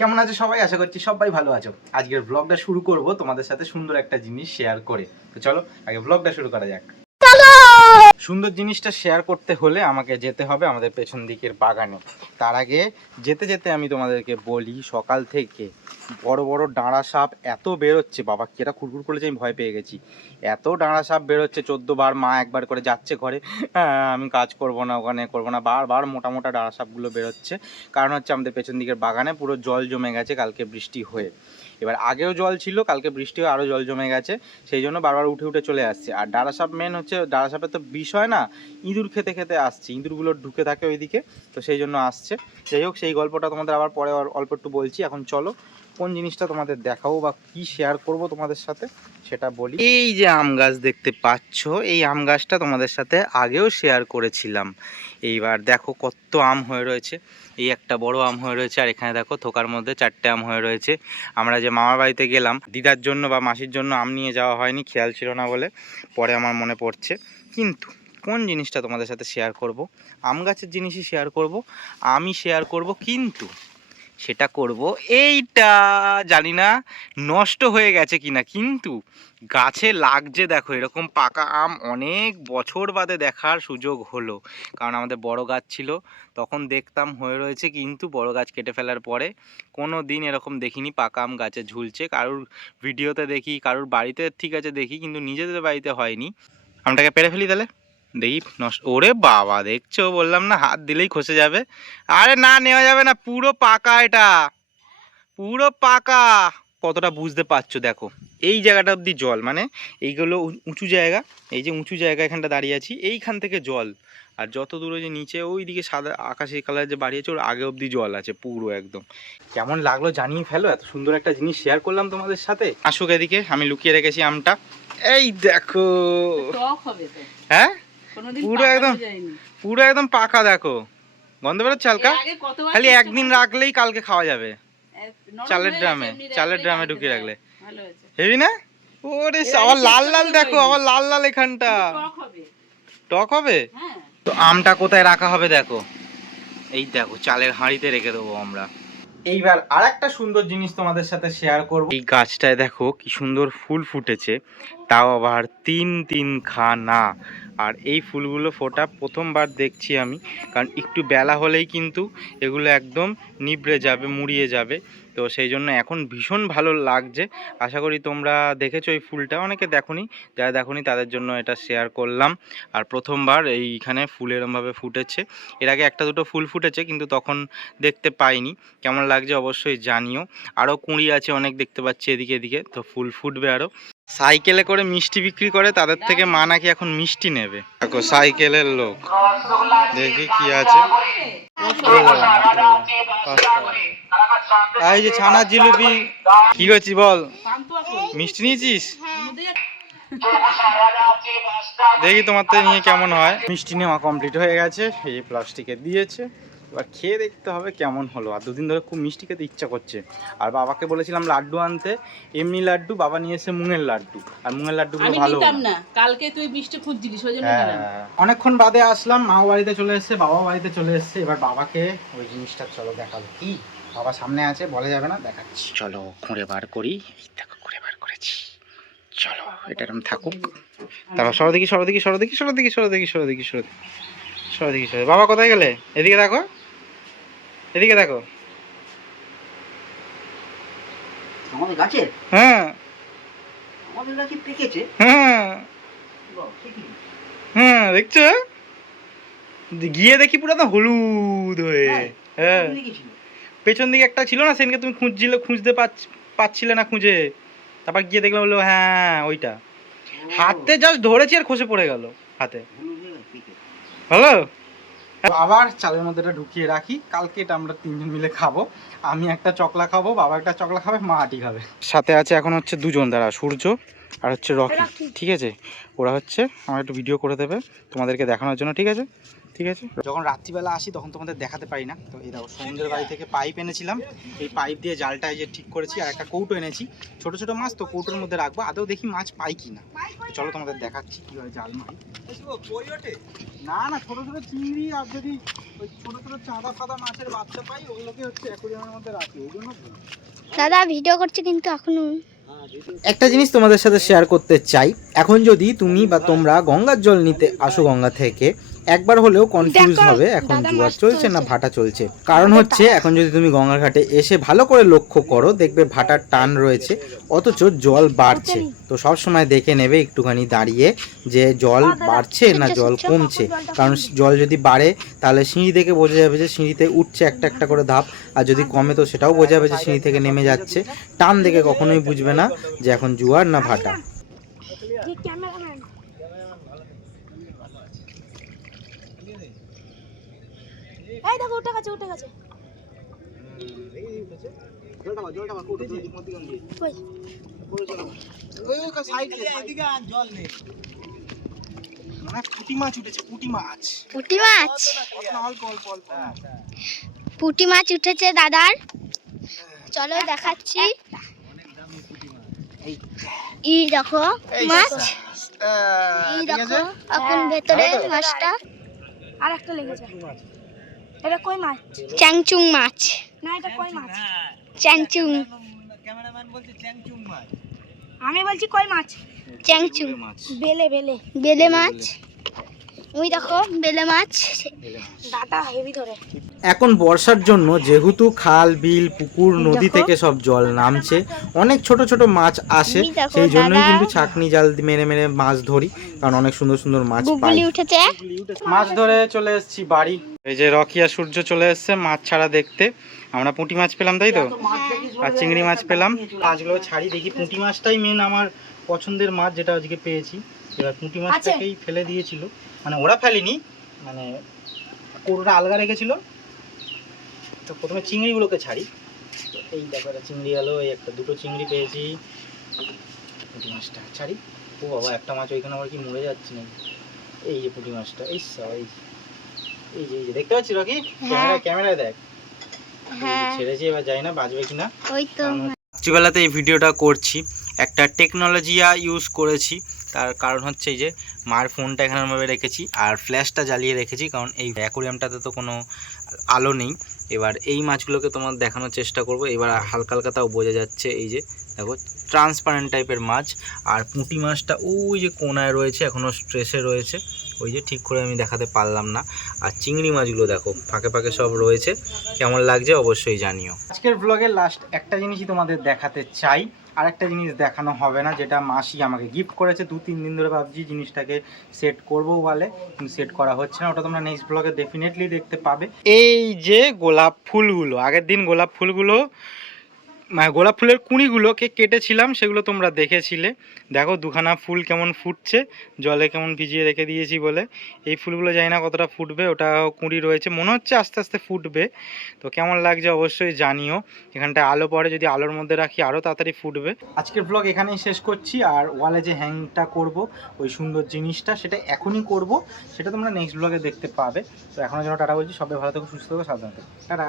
কেমন আছো সবাই? আশা করছি সবাই ভালো আছো। আজকের ব্লগটা শুরু করব তোমাদের সাথে সুন্দর একটা জিনিস শেয়ার করে। তো চলো আগে ব্লগটা শুরু করা যাক। সুন্দর জিনিসটা শেয়ার করতে হলে আমাকে যেতে হবে আমাদের পেছন দিকের বাগানে। তার আগে যেতে যেতে আমি তোমাদেরকে বলি, সকাল থেকে বড় বড় ডাঁড়া সাপ এত বেরোচ্ছে, বাবা কেটা খুরখুর করেছে, আমি ভয় পেয়ে গেছি। এত ডাঁড়া সাপ বেরোচ্ছে, 14 বার মা একবার করে যাচ্ছে ঘরে, আমি কাজ করব না, ওখানে করবো না, বারবার মোটা মোটা ডাঁড়া সাপগুলো বেরোচ্ছে। কারণ হচ্ছে আমাদের পেছন দিকের বাগানে পুরো জল জমে গেছে কালকে বৃষ্টি হয়ে। এবার আগেও জল ছিল, কালকে বৃষ্টি হয়ে আরও জল জমে গেছে, সেই জন্য বারবার উঠে উঠে চলে আসছে। আর ডাঁড়া সাপ মেন হচ্ছে, ডাঁড়া সাপের তো বিষয় না, ইঁদুর খেতে খেতে আসছে, ইঁদুরগুলো ঢুকে থাকে ওইদিকে, তো সেই জন্য আসছে। যাই হোক, সেই গল্পটা তোমাদের আবার পরে অল্প একটু বলছি। এখন চলো কোন জিনিসটা তোমাদের দেখাবো বা কি শেয়ার করব তোমাদের সাথে সেটা বলি। এই যে আম গাছ দেখতে পাচ্ছ, এই আম গাছটা তোমাদের সাথে আগেও শেয়ার করেছিলাম। এইবার দেখো কত আম হয়ে রয়েছে। এই একটা বড় আম হয়ে রয়েছে, আর এখানে দেখো থোকার মধ্যে 4টে আম হয়ে রয়েছে। আমরা যে মামার বাড়িতে গেলাম, দিদার জন্য বা মাসির জন্য আম নিয়ে যাওয়া হয়নি, খেয়াল ছিল না বলে, পরে আমার মনে পড়ছে। কিন্তু কোন জিনিসটা তোমাদের সাথে শেয়ার করব, আম গাছের জিনিসই শেয়ার করব, আমি শেয়ার করব, কিন্তু সেটা করব এইটা, জানি না নষ্ট হয়ে গেছে কিনা, কিন্তু গাছে লাগছে দেখো এরকম পাকা আম, অনেক বছর বাদে দেখার সুযোগ হলো। কারণ আমাদের বড় গাছ ছিল তখন দেখতাম হয়ে রয়েছে, কিন্তু বড় গাছ কেটে ফেলার পরে কোনো দিন এরকম দেখিনি পাকা আম গাছে ঝুলছে। কারুর ভিডিওতে দেখি, কারুর বাড়িতে ঠিক আছে দেখি, কিন্তু নিজেদের বাড়িতে হয়নি। আমটাকে পেরে ফেলি তাহলে, দেখি নষ্ট। ওরে বাবা, দেখছো, বললাম না হাত দিলেই খসে যাবে। আরে না, নেওয়া যাবে না, পুরো পাকা, এটা পুরো পাকা। কতটা বুঝতে পারছো দেখো, এই জায়গাটা অবধি জল, মানে এইগুলো উঁচু জায়গা, এই যে উঁচু জায়গা এখানটা দাঁড়িয়ে আছি, এইখান থেকে জল। আর যত দূরে যে নিচে ওই দিকে সাদা আকাশি কালার যে বাড়ি আছে, ওর আগে অবধি জল আছে পুরো একদম। কেমন লাগলো জানিয়ে ফেলো, এত সুন্দর একটা জিনিস শেয়ার করলাম তোমাদের সাথে। আসুক এদিকে, আমি লুকিয়ে রেখেছি আমটা, এই দেখো। হ্যাঁ, পুরো একদম পাকা, দেখো গন্ধ বেরোচ্ছে হালকা। খালি একদিন রাখলেই কালকে খাওয়া যাবে, চালের ড্রামে ঢুকিয়ে রাখলে। হেবি না? ওরে আবার লাল লাল, দেখো আবার লাল লাল, এখানটা টক হবে। তো আমটা কোথায় রাখা হবে দেখো, এই দেখো চালের হাঁড়িতে রেখে দেবো আমরা। এইবার আর একটা সুন্দর জিনিস তোমাদের সাথে শেয়ার করব। এই গাছটায় দেখো কি সুন্দর ফুল ফুটেছে, তাও আবার তিন খানা। আর এই ফুলগুলো ফোটা প্রথমবার দেখছি আমি, কারণ একটু বেলা হলেই কিন্তু এগুলো একদম নিভড়ে যাবে, মুড়িয়ে যাবে। তো সেই জন্য এখন ভীষণ ভালো লাগছে। আশা করি তোমরা দেখেছো এই ফুলটা, অনেকে দেখোনি, যারা দেখোনি তাদের জন্য এটা শেয়ার করলাম। আর প্রথমবার এইখানে ফুল এরমভাবে ফুটেছে। এর আগে একটা দুটো ফুল ফুটেছে, কিন্তু তখন দেখতে পাইনি। কেমন লাগছে অবশ্যই জানিও। আরও কুঁড়ি আছে অনেক, দেখতে পাচ্ছি এদিকে এদিকে, তো ফুল ফুটবে আরও। সাইকেলে করে মিষ্টি বিক্রি করে, তাদের থেকে মা নাকি এখন মিষ্টি নেবে। দেখো সাইকেলের লোক, দেখি কি আছে। এই যে ছানার জিলিপি, কি করছিস বল, মিষ্টি নিয়েছিস? দেখি তোমার থেকে নিয়ে কেমন হয়। মিষ্টি নেওয়া কমপ্লিট হয়ে গেছে, এই প্লাস্টিকে দিয়েছে, এবার খেয়ে দেখতে হবে কেমন হলো। আর দুদিন ধরে খুব মিষ্টি খেতে ইচ্ছা করছে। আর বাবাকে বলেছিলাম লাড্ডু আনতে, এমনি লাড্ডু, বাবা নিয়ে এসে মুঙের লাড্ডু, আর মুঙের লাড্ডুগুলো ভালো না। কালকে তুই মিষ্টি খুঁজছিলিস, ওই জন্য অনেকক্ষণ বাদে আসলাম, মাও বাড়িতে চলে এসছে, বাবাও বাড়িতে চলে এসছে। এবার বাবাকে ওই জিনিসটা চলো দেখাবো। কি, বাবা সামনে আছে, বলে যাবে না, দেখাচ্ছি। চলো খুঁড়ে বার করি, এই দেখো খুঁড়ে বার করেছি। চলো এটা এরকম থাকুক, তারপর সরো দেখি, সরো দেখি, সরো দেখি, সরো দেখি, সরো দেখি, সরো দেখি, সরো সরো দেখি, সরো। বাবা কোথায় গেলে? এদিকে দেখো, এদিকে দেখো। আমাদের গাছের, হ্যাঁ আমাদের গাছে পেকেছে। হ্যাঁ হ্যাঁ, দেখছো? গিয়ে দেখি পুরো তো হলুদ হয়ে। হ্যাঁ, পেছন দিকে একটা ছিল না, সেদিনকে তুমি খুঁজছিলে, খুঁজতে পাচ্ছিলে না খুঁজে, তারপর গিয়ে দেখলাম, বললো হ্যাঁ ওইটা। হাতে জাস্ট ধরেছি আর খসে পড়ে গেল হাতে। হ্যালো, আবার চালের মধ্যে এটা ঢুকিয়ে রাখি, কালকে এটা আমরা তিনজন মিলে খাবো। আমি একটা চকলা খাবো, বাবা একটা চকলা খাবে, মা আটি খাবে। সাথে আছে এখন হচ্ছে দুজন, দ্বারা সূর্য আর হচ্ছে রকি, ঠিক আছে? ওরা হচ্ছে আমার একটু ভিডিও করে দেবে তোমাদেরকে দেখানোর জন্য, ঠিক আছে? ঠিক আছে, যখন রাত্রিবেলা আসি তখন তোমাদের দেখাতে পারি না। তো এই দেখো সমুদ্রের বাড়ি থেকে পাইপ এনেছিলাম, এই পাইপ দিয়ে জালটা এই যে ঠিক করেছি, আর একটা কৌটো এনেছি, ছোট ছোট মাছ তো কৌটোর মধ্যে রাখবো, আদৌ দেখি মাছ পাই কি না। তো চলো তোমাদের দেখাচ্ছি কীভাবে জাল মারি। না না, ছোট ছোট চিংড়ি, আর যদি ওই ছোট ছোট চাঁদা ফাদা মাছের বাচ্চা পাই ওগুলোকে হচ্ছে অ্যাকোরিয়ামের মধ্যে রাখি, ওই জন্য। দাদা ভিডিও করছে কিন্তু এখনো। একটা জিনিস তোমাদের সাথে শেয়ার করতে চাই, এখন যদি তুমি বা তোমরা গঙ্গার জল নিতে আসো গঙ্গা থেকে, একবার হলেও কনফিউজ হবে এখন জোয়ার চলছে না ভাটা চলছে। কারণ হচ্ছে এখন যদি তুমি গঙ্গার ঘাটে এসে ভালো করে লক্ষ্য করো, দেখবে ভাটার টান রয়েছে অথচ জল বাড়ছে। তো সব সময় দেখে নেবে একটুখানি দাঁড়িয়ে যে জল বাড়ছে না জল কমছে, কারণ জল যদি বাড়ে তাহলে সিঁড়ি দেখে বোঝা যাবে যে সিঁড়িতে উঠছে একটা একটা করে ধাপ, আর যদি কমে তো সেটাও বোঝা যাবে যে সিঁড়ি থেকে নেমে যাচ্ছে। টান দেখে কখনোই বুঝবে না যে এখন জোয়ার না ভাটা। এই দেখো উঠে গেছে উঠে গেছে। পুঁটি মাছ উঠেছে, পুঁটি মাছ। পুঁটি মাছ, পুঁটি মাছ উঠেছে দাদার, চলো দেখাচ্ছি। এই দেখো মাছ, এই দেখো এখন ভেতরে মাছটা। আর একটা লেগেছে, এটা কই মাছ? চ্যাংচুং মাছ। না এটা কই মাছ? চ্যাংচুং। ক্যামেরাম্যান বলছে চ্যাংচুং মাছ, আমি বলছি কই মাছ? চ্যাংচুং মাছ। বেলে বেলে বেলে মাছ, ওই দেখো বেলে মাছ, ডাটা হেভি ধরে। এখন বর্ষার জন্য যেহেতু খাল বিল পুকুর নদী থেকে সব জল নামছে, অনেক ছোট ছোট মাছ আসে, সেই জন্যই কিন্তু ছাকনি জাল মেরে মেরে মাছ ধরি, কারণ অনেক সুন্দর সুন্দর মাছ পাই। উঠেছে, মাছ ধরে চলে এসেছি বাড়ি। এই যে রকি আর সূর্য চলে এসেছে মাছ ছাড়া দেখতে। আমরা পুঁটি মাছ পেলাম তাই তো, আর চিংড়ি মাছ পেলাম। মাছগুলো ছাড়ি দেখি, পুঁটি মাছটাই মেন আমার পছন্দের মাছ, যেটা আজকে পেয়েছি। এবার পুঁটি মাছটাকেই ফেলে দিয়েছিল, মানে ওরা ফেলেনি, মানে পুরোটা আলগা রেখেছিল। তো প্রথমে চিংড়িগুলোকে ছাড়ি। তো এই দেখো একটা চিংড়ি গেলো, এই একটা দুটো চিংড়ি পেয়েছি। পুঁটি মাছটা ছাড়ি। ও বাবা, একটা মাছ ওইখানে আবার কি মরে যাচ্ছে না। এই যে পুঁটি মাছটা, এই এই যে দেখতে পাচ্ছি রকি, ক্যামেরায় দেখ। ছেড়েছি, এবার যাই না বাজবে কিনা। ওই তো রাত্রিবেলাতে এই ভিডিওটা করছি, একটা টেকনোলজি ইউজ করেছি। তার কারণ হচ্ছে এই যে মার ফোনটা এখানেভাবে রেখেছি আর ফ্ল্যাশটা জ্বালিয়ে রেখেছি, কারণ এই অ্যাকোরিয়ামটাতে তো কোনো আলো নেই। এবার এই মাছগুলোকে তোমার দেখানোর চেষ্টা করব। এবার হালকা হালকা তাও বোঝা যাচ্ছে, এই যে দেখো ট্রান্সপারেন্ট টাইপের মাছ। আর পুঁটি মাছটা ওই যে কোনায় রয়েছে, এখনও স্ট্রেসে রয়েছে, ওই যে ঠিক করে আমি দেখাতে পারলাম না। আর চিংড়ি মাছগুলো দেখো ফাঁকে ফাঁকে সব রয়েছে, কেমন লাগছে অবশ্যই জানিও। আজকের ব্লগের লাস্ট একটা জিনিসই তোমাদের দেখাতে চাই, আর একটা জিনিস দেখানো হবে না, যেটা মাসি আমাকে গিফট করেছে। 2-3 দিন ধরে ভাবছি জিনিসটাকে সেট করবো বলে, কিন্তু সেট করা হচ্ছে না। ওটা তোমরা নেক্সট ব্লগে ডেফিনেটলি দেখতে পাবে। এই যে গোলাপ ফুলগুলো, আগের দিন গোলাপ ফুলগুলো মানে গোলাপ ফুলের কুঁড়িগুলোকে কেটেছিলাম, সেগুলো তোমরা দেখেছিলে। দেখো দুখানা ফুল কেমন ফুটছে, জলে কেমন ভিজিয়ে রেখে দিয়েছি বলে। এই ফুলগুলো জানি না কতটা ফুটবে, ওটা কুঁড়ি রয়েছে, মনে হচ্ছে আস্তে আস্তে ফুটবে। তো কেমন লাগছে অবশ্যই জানিও। এখানটায় আলো পড়ে, যদি আলোর মধ্যে রাখি আরও তাড়াতাড়ি ফুটবে। আজকের ব্লগ এখানেই শেষ করছি। আর ওয়ালে যে হ্যাংটা করব, ওই সুন্দর জিনিসটা, সেটা এখনই করব, সেটা তোমরা নেক্সট ব্লগে দেখতে পাবে। তো এখনও যেন টাটা বলছি, সবাই ভালো থেকো, সুস্থ থেকো, সাবধানে থেকো, টাটা।